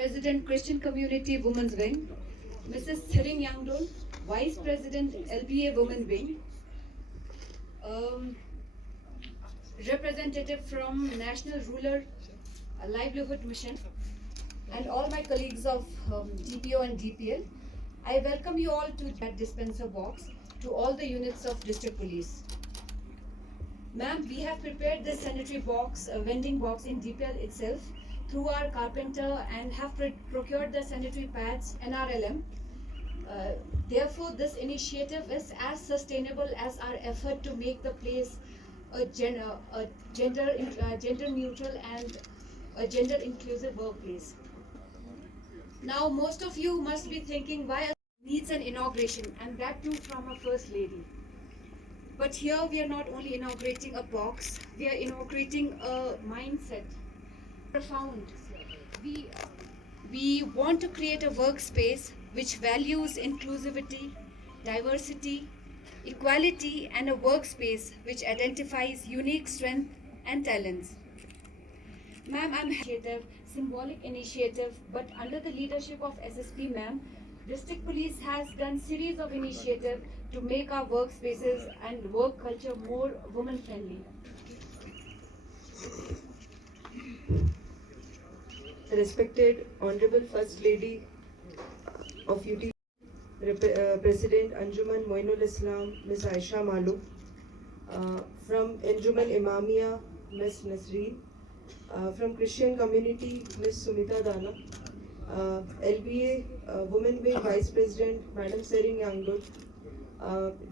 President Christian Community Women's Wing, Mrs. Thiring Yangdol, Vice President LBA Women Wing, um, representative from National Rural Livelihood Mission, and all my colleagues of DPO and DPL. I welcome you all to that dispenser box to all the units of District Police. Ma'am, we have prepared this sanitary box, vending box in DPL itself through our carpenter and have procured the sanitary pads NRLM. Uh, Therefore, this initiative is as sustainable as our effort to make the place a gender neutral and a gender inclusive workplace. Now, most of you must be thinking why needs an inauguration, and that too from a first lady. But here we are not only inaugurating a box, we are inaugurating a mindset. Profound. We, we want to create a workspace which values inclusivity, diversity, equality, and a workspace which identifies unique strength and talents. Ma'am, I'm initiative, symbolic initiative, but under the leadership of SSP Ma'am, District Police has done series of initiatives to make our workspaces and work culture more woman friendly. Respected Honorable First Lady of UT, President Anjuman Moinul Islam, Ms. Aisha Maluk, from Anjuman Imamia, Ms. Nasreen, from Christian Community, Ms. Sumita Dana, LBA Women Wing Vice President, Madam Thiring Yangdol,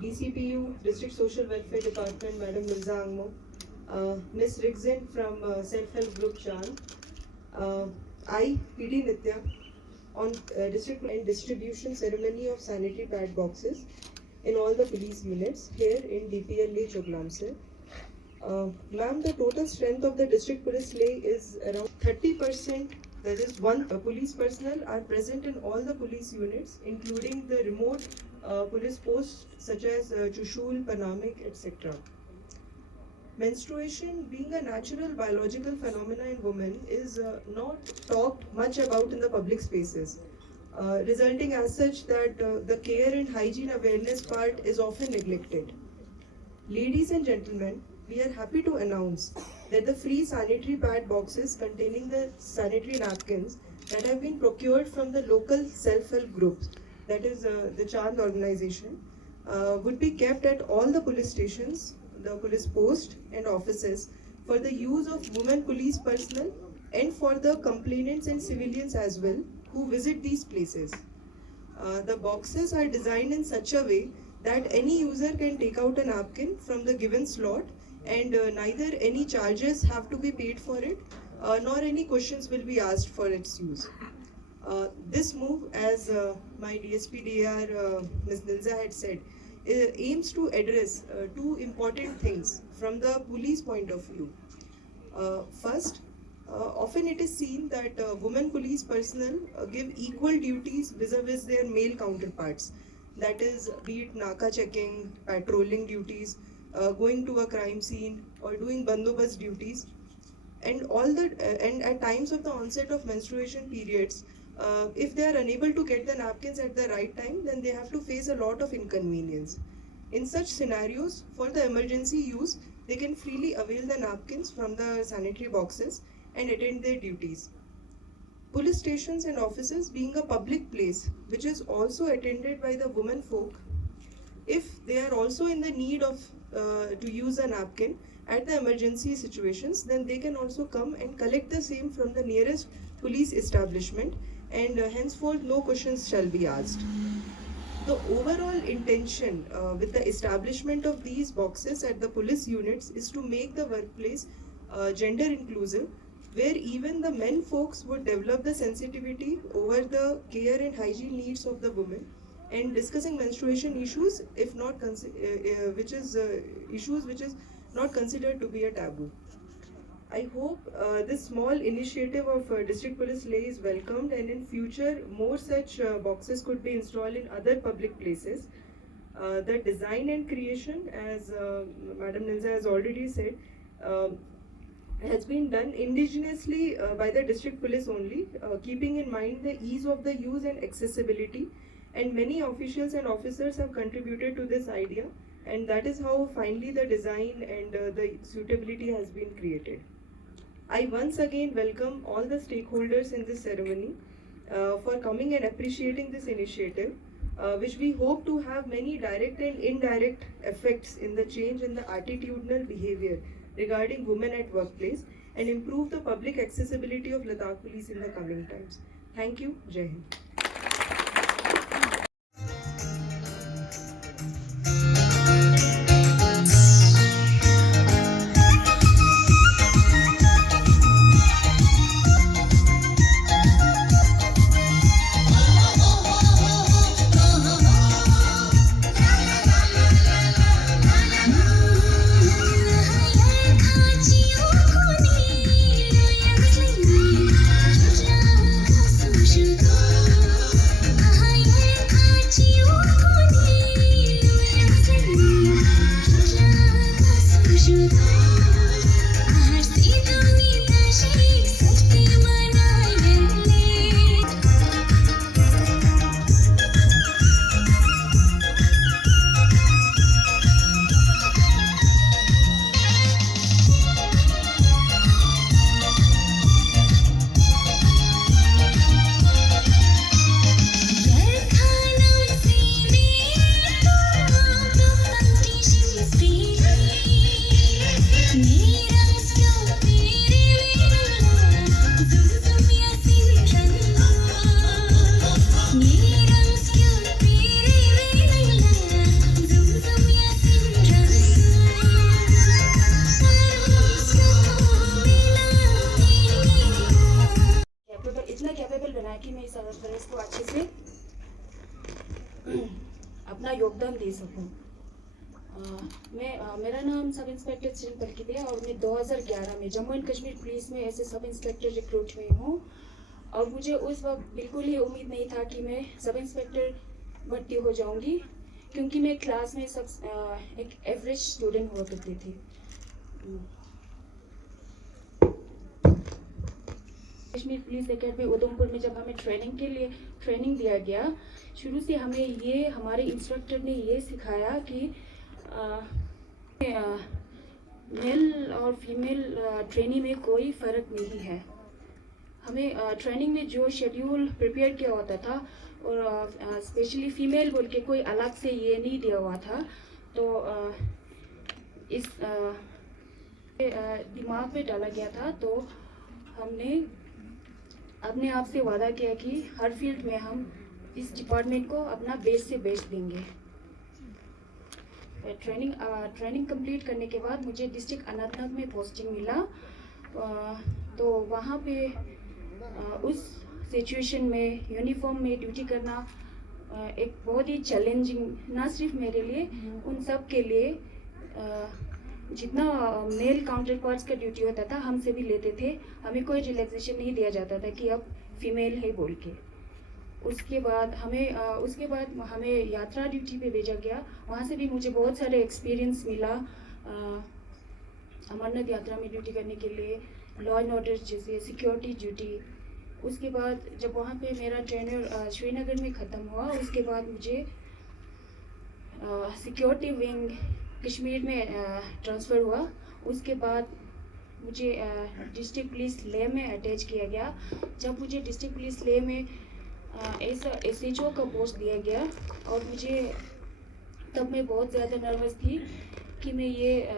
DCPU District Social Welfare Department, Madam Milza Angmo, Ms. Rigzin from Self-Help Group Chan, I, PD Nitya, on district and distribution ceremony of sanitary pad boxes in all the police units here in DPLA Choglamse. Ma'am, the total strength of the district police lay is around 30%. That is, one police personnel are present in all the police units, including the remote police posts such as Chushul, Panamik, etc. Menstruation, being a natural biological phenomenon in women, is not talked much about in the public spaces, resulting as such that the care and hygiene awareness part is often neglected. Ladies and gentlemen, we are happy to announce that the free sanitary pad boxes containing the sanitary napkins that have been procured from the local self-help groups, that is the Chand organization, would be kept at all the police stations, the police post and offices for the use of women police personnel and for the complainants and civilians as well who visit these places. The boxes are designed in such a way that any user can take out a napkin from the given slot and neither any charges have to be paid for it nor any questions will be asked for its use. This move, as my DSP DR Ms. Nilza had said, aims to address two important things from the police point of view. First, often it is seen that women police personnel give equal duties vis-a-vis their male counterparts. That is, be it Naka checking, patrolling duties, going to a crime scene, or doing bandobast duties. And and at times of the onset of menstruation periods, if they are unable to get the napkins at the right time, then they have to face a lot of inconvenience. In such scenarios, for the emergency use, they can freely avail the napkins from the sanitary boxes and attend their duties. Police stations and offices being a public place, which is also attended by the women folk, if they are also in the need of to use a napkin at the emergency situations, then they can also come and collect the same from the nearest police establishment, and henceforth no questions shall be asked. The overall intention with the establishment of these boxes at the police units is to make the workplace gender inclusive, where even the men folks would develop the sensitivity over the care and hygiene needs of the women and discussing menstruation issues, if not issues which is not considered to be a taboo. I hope this small initiative of District Police Leh is welcomed, and in future more such boxes could be installed in other public places. The design and creation, as Madam Nilza has already said, has been done indigenously by the district police only, keeping in mind the ease of the use and accessibility. And many officials and officers have contributed to this idea, and that is how finally the design and the suitability has been created. I once again welcome all the stakeholders in this ceremony for coming and appreciating this initiative, which we hope to have many direct and indirect effects in the change in the attitudinal behavior regarding women at workplace and improve the public accessibility of Ladakh police in the coming times. Thank you. Jai Hind. कि मैं इस dress को अच्छे से अपना योगदान दे सकूं। मेरा नाम सब इंस्पेक्टर चिरन पलकित है और मैं 2011 में जम्मू एंड कश्मीर पुलिस में ऐसे सब इंस्पेक्टर रिक्रूट हुई हूँ। और मुझे उस वक्त बिल्कुल ही उम्मीद नहीं था कि मैं सब इंस्पेक्टर भर्ती हो जाऊंगी, क्योंकि मैं क्लास में एक एवरेज स्टूडेंट हुआ करती थी। कश्मीर पुलिस एकेडमी उधमपुर में जब हमें ट्रेनिंग दिया गया, शुरू से हमें हमारे इंस्ट्रक्टर ने ये सिखाया कि मेल और फीमेल ट्रेनिंग में कोई फ़र्क नहीं है। हमें ट्रेनिंग में जो शेड्यूल प्रिपेयर किया होता था और स्पेशली फीमेल बोल के कोई अलग से ये नहीं दिया हुआ था, तो इस दिमाग में डाला गया था। तो हमने अपने आप से वादा किया कि हर फील्ड में हम इस डिपार्टमेंट को अपना बेस्ट से बेस्ट देंगे। ट्रेनिंग कंप्लीट करने के बाद मुझे डिस्ट्रिक्ट अनंतनाग में पोस्टिंग मिला। तो वहाँ पे उस सिचुएशन में यूनिफॉर्म में ड्यूटी करना एक बहुत ही चैलेंजिंग, ना सिर्फ मेरे लिए, उन सब के लिए। जितना मेल काउंटर पार्ट्स का ड्यूटी होता था हम से भी लेते थे, हमें कोई रिलैक्सेशन नहीं दिया जाता था कि अब फीमेल है बोल के। उसके बाद हमें यात्रा ड्यूटी पे भेजा गया। वहाँ से भी मुझे बहुत सारे एक्सपीरियंस मिला। अमरनाथ यात्रा में ड्यूटी करने के लिए, लॉ एंड ऑर्डर जैसे सिक्योरिटी ड्यूटी। उसके बाद जब वहाँ पे मेरा ट्रेनर श्रीनगर में ख़त्म हुआ, उसके बाद मुझे सिक्योरिटी विंग कश्मीर में ट्रांसफ़र हुआ। उसके बाद मुझे डिस्ट्रिक्ट पुलिस लेह में अटैच किया गया। जब मुझे डिस्ट्रिक्ट पुलिस लेह में SHO का पोस्ट दिया गया, और तब मैं बहुत ज़्यादा नर्वस थी कि मैं ये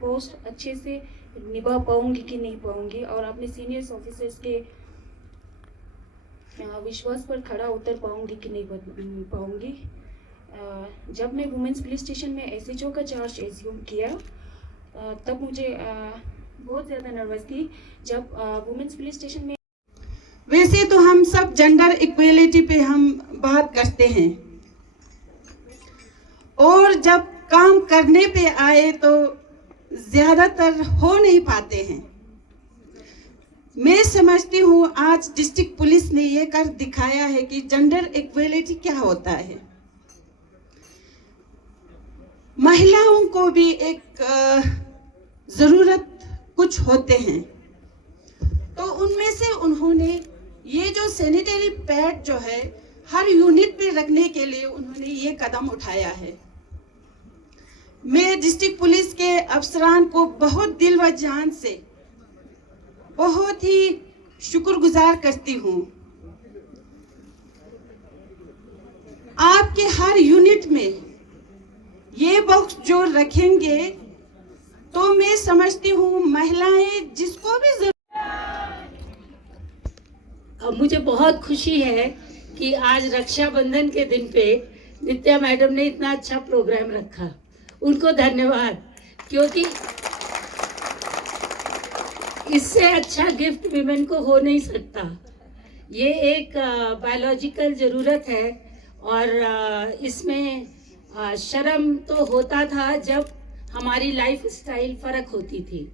पोस्ट अच्छे से निभा पाऊँगी कि नहीं पाऊँगी, और अपने सीनियर्स ऑफिसर्स के विश्वास पर खड़ा उतर पाऊँगी कि नहीं पाऊँगी। जब मैं वुमेंस पुलिस स्टेशन में SHO का चार्ज एज्यूम किया, तब मुझे बहुत ज़्यादा नर्वस थी। जब वुमेंस पुलिस स्टेशन में, वैसे तो हम सब जेंडर इक्वेलिटी पे हम बात करते हैं, और जब काम करने पे आए तो ज़्यादातर हो नहीं पाते हैं। मैं समझती हूँ आज डिस्ट्रिक्ट पुलिस ने ये कर दिखाया है कि जेंडर इक्वेलिटी क्या होता है। महिलाओं को भी एक ज़रूरत कुछ होते हैं। तो उनमें से उन्होंने ये जो सैनिटरी पैड जो है हर यूनिट पे रखने के लिए उन्होंने ये कदम उठाया है। मैं डिस्ट्रिक्ट पुलिस के अफसरान को बहुत दिल व जान से बहुत ही शुक्रगुजार करती हूँ। आपके हर यूनिट में ये बॉक्स जो रखेंगे तो मैं समझती हूँ महिलाएं जिसको भी मुझे बहुत खुशी है कि आज रक्षाबंधन के दिन पे नित्या मैडम ने इतना अच्छा प्रोग्राम रखा। उनको धन्यवाद, क्योंकि इससे अच्छा गिफ्ट विमेन को हो नहीं सकता। ये एक बायोलॉजिकल ज़रूरत है और इसमें शर्म तो होता था जब हमारी लाइफ स्टाइल फ़र्क होती थी।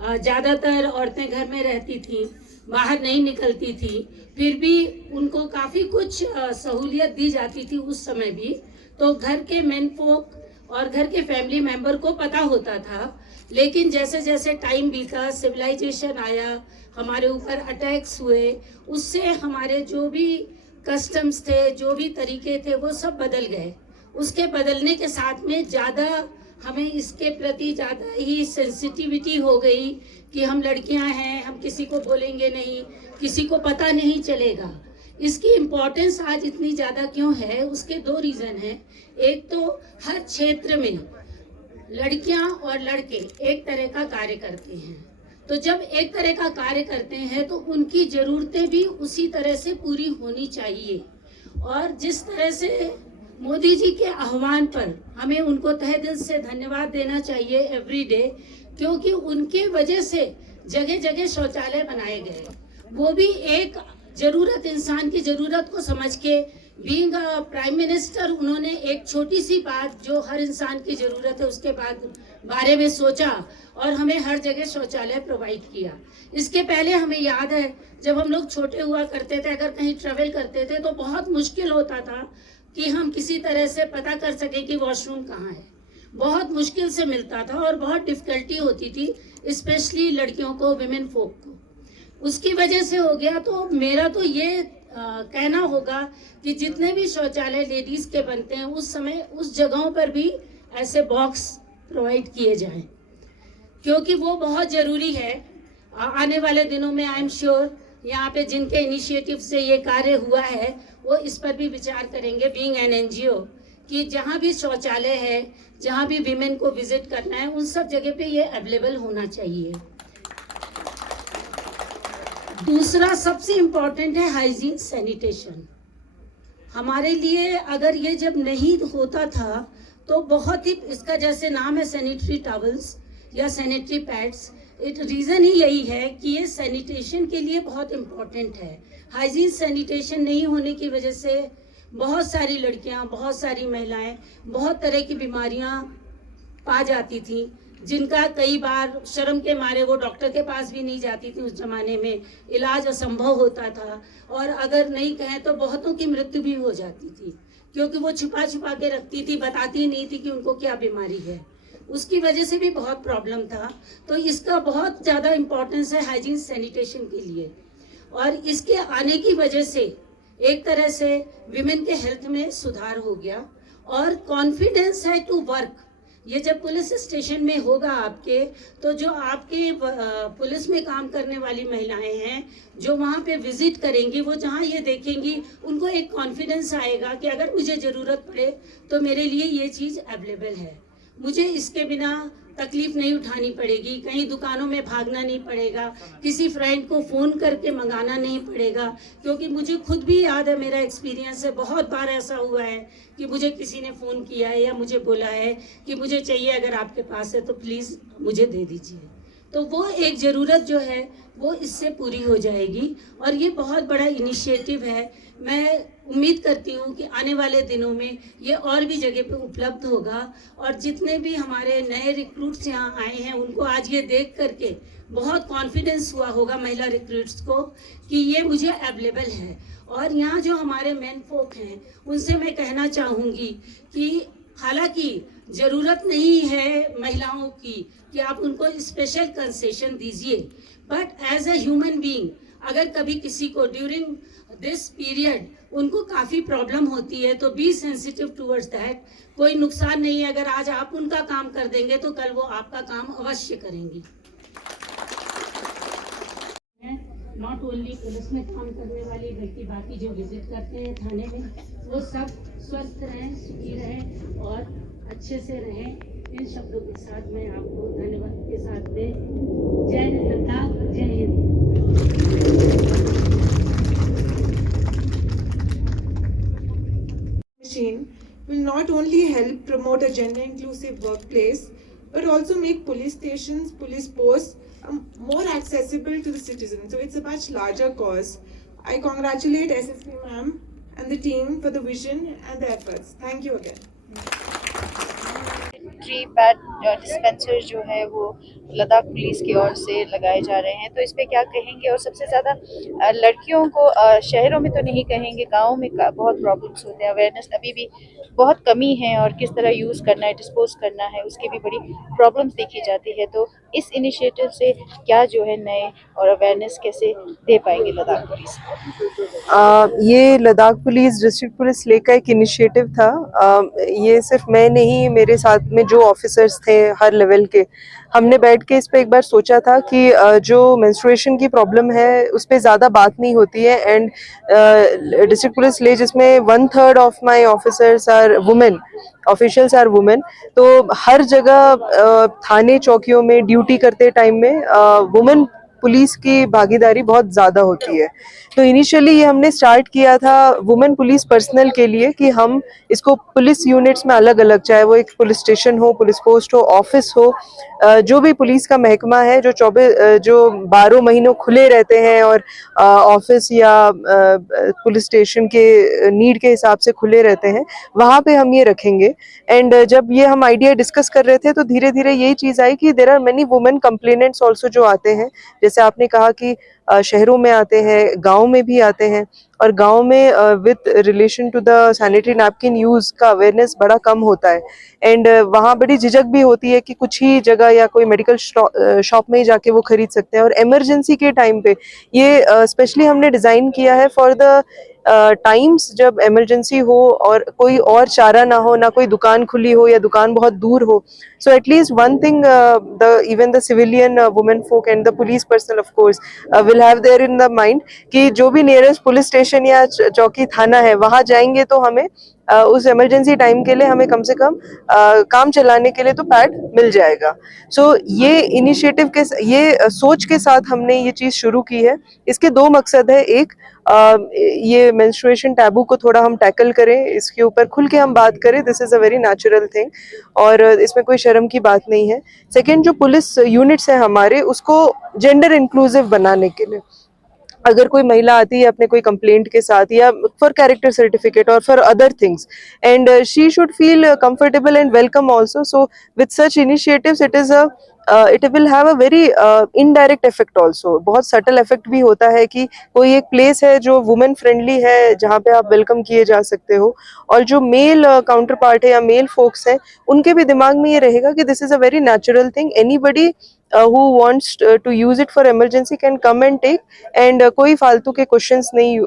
ज़्यादातर औरतें घर में रहती थीं, बाहर नहीं निकलती थी, फिर भी उनको काफ़ी कुछ सहूलियत दी जाती थी उस समय भी। तो घर के मेन फोक और घर के फैमिली मेंबर को पता होता था। लेकिन जैसे जैसे टाइम बीता, सिविलाइजेशन आया, हमारे ऊपर अटैक्स हुए, उससे हमारे जो भी कस्टम्स थे, जो भी तरीके थे, वो सब बदल गए। उसके बदलने के साथ में ज़्यादा हमें इसके प्रति ज़्यादा ही सेंसिटिविटी हो गई कि हम लड़कियां हैं, हम किसी को बोलेंगे नहीं, किसी को पता नहीं चलेगा। इसकी इम्पोर्टेंस आज इतनी ज़्यादा क्यों है, उसके दो रीज़न हैं। एक तो हर क्षेत्र में लड़कियां और लड़के एक तरह का कार्य करते हैं, तो जब एक तरह का कार्य करते हैं तो उनकी ज़रूरतें भी उसी तरह से पूरी होनी चाहिए। और जिस तरह से मोदी जी के आह्वान पर हमें उनको तहे दिल से धन्यवाद देना चाहिए एवरी डे, क्योंकि उनके वजह से जगह जगह शौचालय बनाए गए। वो भी एक ज़रूरत, इंसान की ज़रूरत को समझ के, बीइंग प्राइम मिनिस्टर, उन्होंने एक छोटी सी बात जो हर इंसान की ज़रूरत है उसके बारे में सोचा और हमें हर जगह शौचालय प्रोवाइड किया। इसके पहले हमें याद है जब हम लोग छोटे हुआ करते थे, अगर कहीं ट्रैवल करते थे तो बहुत मुश्किल होता था कि हम किसी तरह से पता कर सके कि वॉशरूम कहाँ है। बहुत मुश्किल से मिलता था और बहुत डिफ़िकल्टी होती थी, स्पेशली लड़कियों को, विमेन फोक को। उसकी वजह से हो गया। तो मेरा तो ये कहना होगा कि जितने भी शौचालय लेडीज़ के बनते हैं उस समय उस जगहों पर भी ऐसे बॉक्स प्रोवाइड किए जाएं, क्योंकि वो बहुत ज़रूरी है। आने वाले दिनों में आई एम श्योर यहाँ पे जिनके इनिशिएटिव से ये कार्य हुआ है वो इस पर भी विचार करेंगे, बीइंग एन एनजीओ, कि जहाँ भी शौचालय है, जहाँ भी विमेन को विजिट करना है, उन सब जगह पे ये अवेलेबल होना चाहिए। दूसरा सबसे इम्पोर्टेंट है हाइजीन, सैनिटेशन। हमारे लिए अगर ये जब नहीं होता था तो बहुत ही, इसका जैसे नाम है सैनिटरी टॉवल्स या सैनिटरी पैड्स, रीज़न ही यही है कि ये सैनिटेशन के लिए बहुत इम्पोर्टेंट है। हाइजीन सैनिटेशन नहीं होने की वजह से बहुत सारी लड़कियां, बहुत सारी महिलाएं बहुत तरह की बीमारियां पा जाती थी, जिनका कई बार शर्म के मारे वो डॉक्टर के पास भी नहीं जाती थी। उस ज़माने में इलाज असंभव होता था और अगर नहीं कहें तो बहुतों की मृत्यु भी हो जाती थी, क्योंकि वो छुपा छुपा के रखती थी, बताती नहीं थी कि उनको क्या बीमारी है। उसकी वजह से भी बहुत प्रॉब्लम था। तो इसका बहुत ज़्यादा इम्पोर्टेंस है हाइजीन सैनिटेशन के लिए। और इसके आने की वजह से एक तरह से विमेन के हेल्थ में सुधार हो गया और कॉन्फिडेंस है टू वर्क। ये जब पुलिस स्टेशन में होगा आपके, तो जो आपके पुलिस में काम करने वाली महिलाएं हैं जो वहाँ पे विजिट करेंगी, वो जहाँ ये देखेंगी उनको एक कॉन्फिडेंस आएगा कि अगर मुझे ज़रूरत पड़े तो मेरे लिए ये चीज़ अवेलेबल है, मुझे इसके बिना तकलीफ नहीं उठानी पड़ेगी, कहीं दुकानों में भागना नहीं पड़ेगा, किसी फ्रेंड को फ़ोन करके मंगाना नहीं पड़ेगा। क्योंकि मुझे खुद भी याद है, मेरा एक्सपीरियंस है, बहुत बार ऐसा हुआ है कि मुझे किसी ने फ़ोन किया है या मुझे बोला है कि मुझे चाहिए, अगर आपके पास है तो प्लीज़ मुझे दे दीजिए। तो वो एक ज़रूरत जो है वो इससे पूरी हो जाएगी और ये बहुत बड़ा इनिशिएटिव है। मैं उम्मीद करती हूँ कि आने वाले दिनों में ये और भी जगह पे उपलब्ध होगा और जितने भी हमारे नए रिक्रूट्स यहाँ आए हैं उनको आज ये देख करके बहुत कॉन्फिडेंस हुआ होगा महिला रिक्रूट्स को कि ये मुझे अवेलेबल है। और यहाँ जो हमारे मेन फोक हैं उनसे मैं कहना चाहूँगी कि हालांकि ज़रूरत नहीं है महिलाओं की कि आप उनको स्पेशल कंसेशन दीजिए, but as a human being अगर कभी किसी को ड्यूरिंग दिस पीरियड उनको काफ़ी प्रॉब्लम होती है तो बी सेंसिटिव टूवर्ड्स दैट। कोई नुकसान नहीं है, अगर आज आप उनका काम कर देंगे तो कल वो आपका काम अवश्य करेंगी। नॉट ओनली पुलिस में काम करने वाली बल्कि बाकी जो विजिट करते हैं थाने में, वो सब स्वस्थ रहें, सुखी रहें और अच्छे से रहें। इन शब्दों के साथ मैं आपको धन्यवाद के साथ में जय लता, जय Hind. Machine will not only help promote a gender inclusive workplace but also make police stations, police posts more accessible to the citizens. So it's a much larger cause. I congratulate SSP ma'am and the team for the vision and the efforts. Thank you again. Tree pad dispenser जो है वो Ladakh police की ओर से लगाए जा रहे हैं, तो इस पे क्या कहेंगे? और सबसे ज़्यादा लड़कियों को शहरों में तो नहीं कहेंगे, गाँव में बहुत प्रॉब्लम्स होते हैं, अवेयरनेस अभी भी बहुत कमी है और किस तरह यूज़ करना है, डिस्पोज करना है, उसकी भी बड़ी प्रॉब्लम्स देखी जाती है। तो इस इनिशिएटिव से क्या जो है नए और अवेयरनेस कैसे दे पाएंगे लद्दाख पुलिस? ये लद्दाख पुलिस डिस्ट्रिक्ट पुलिस ले का एक इनिशिएटिव था। ये सिर्फ मैं नहीं, मेरे साथ में जो ऑफिसर्स थे हर लेवल के, हमने बैठ के इस पे एक बार सोचा था कि जो मेंस्ट्रुएशन की प्रॉब्लम है उस पे ज़्यादा बात नहीं होती है। एंड डिस्ट्रिक्ट पुलिस ले जिसमें 1/3 of my officers are women, officials are women, तो हर जगह थाने चौकियों में ड्यूटी करते टाइम में वुमेन पुलिस की भागीदारी बहुत ज़्यादा होती है। तो इनिशियली ये हमने स्टार्ट किया था वुमेन पुलिस पर्सनल के लिए कि हम इसको पुलिस यूनिट्स में अलग अलग, चाहे वो एक पुलिस स्टेशन हो, पुलिस पोस्ट हो, ऑफिस हो, जो भी पुलिस का महकमा है जो 12 महीनों खुले रहते हैं और ऑफिस या पुलिस स्टेशन के नीड के हिसाब से खुले रहते हैं, वहाँ पे हम ये रखेंगे। एंड जब ये हम आइडिया डिस्कस कर रहे थे तो धीरे धीरे यही चीज़ आई कि there are many women complainants also जो आते हैं, जैसे आपने कहा कि शहरों में आते हैं, गांव में भी आते हैं, और गांव में with relation to the sanitary napkin use का अवेयरनेस बड़ा कम होता है। एंड वहाँ बड़ी झिझक भी होती है कि कुछ ही जगह या कोई मेडिकल शॉप में ही जाके वो खरीद सकते हैं। और इमरजेंसी के टाइम पे ये स्पेशली हमने डिज़ाइन किया है फॉर द टाइम्स जब इमरजेंसी हो और कोई और चारा ना हो, ना कोई दुकान खुली हो या दुकान बहुत दूर हो। So at least one thing even the civilian women folk and the police personnel of course will have their in the mind कि जो भी नियरेस्ट पुलिस स्टेशन या चौकी थाना है वहाँ जाएंगे तो हमें उस इमरजेंसी टाइम के लिए हमें कम से कम काम चलाने के लिए तो पैड मिल जाएगा। सो ये इनिशिएटिव के, ये सोच के साथ हमने ये चीज़ शुरू की है। इसके 2 मकसद है। एक, ये मेंस्ट्रुएशन टैबू को थोड़ा हम टैकल करें, इसके ऊपर खुल के हम बात करें, this is a very natural thing और इसमें कोई शर्म की बात नहीं है। सेकेंड, जो पुलिस यूनिट्स हैं हमारे, उसको जेंडर इंक्लूसिव बनाने के लिए अगर कोई महिला आती है अपने कोई कंप्लेंट के साथ या फॉर कैरेक्टर सर्टिफिकेट और for other things, and she should feel comfortable and welcome also. So with such initiatives it will have a very indirect effect also. बहुत सटल इफेक्ट भी होता है कि कोई एक प्लेस है जो वुमेन फ्रेंडली है, जहाँ पे आप वेलकम किए जा सकते हो, और जो मेल काउंटर पार्ट है या मेल फोक्स हैं, उनके भी दिमाग में ये रहेगा कि this is a very natural thing, anybody who wants to use it for emergency can come and take, and कोई फालतू के क्वेश्चंस नहीं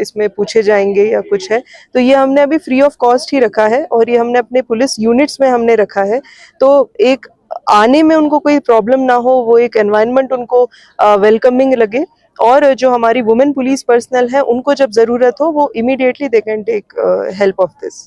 इसमें पूछे जाएंगे या कुछ है। तो ये हमने अभी फ्री ऑफ कॉस्ट ही रखा है और ये हमने अपने पुलिस यूनिट्स में हमने रखा है, तो एक आने में उनको कोई प्रॉब्लम ना हो, वो एक एनवायरनमेंट उनको वेलकमिंग लगे, और जो हमारी वुमेन पुलिस पर्सनल है उनको जब ज़रूरत हो वो immediately they can take help of this.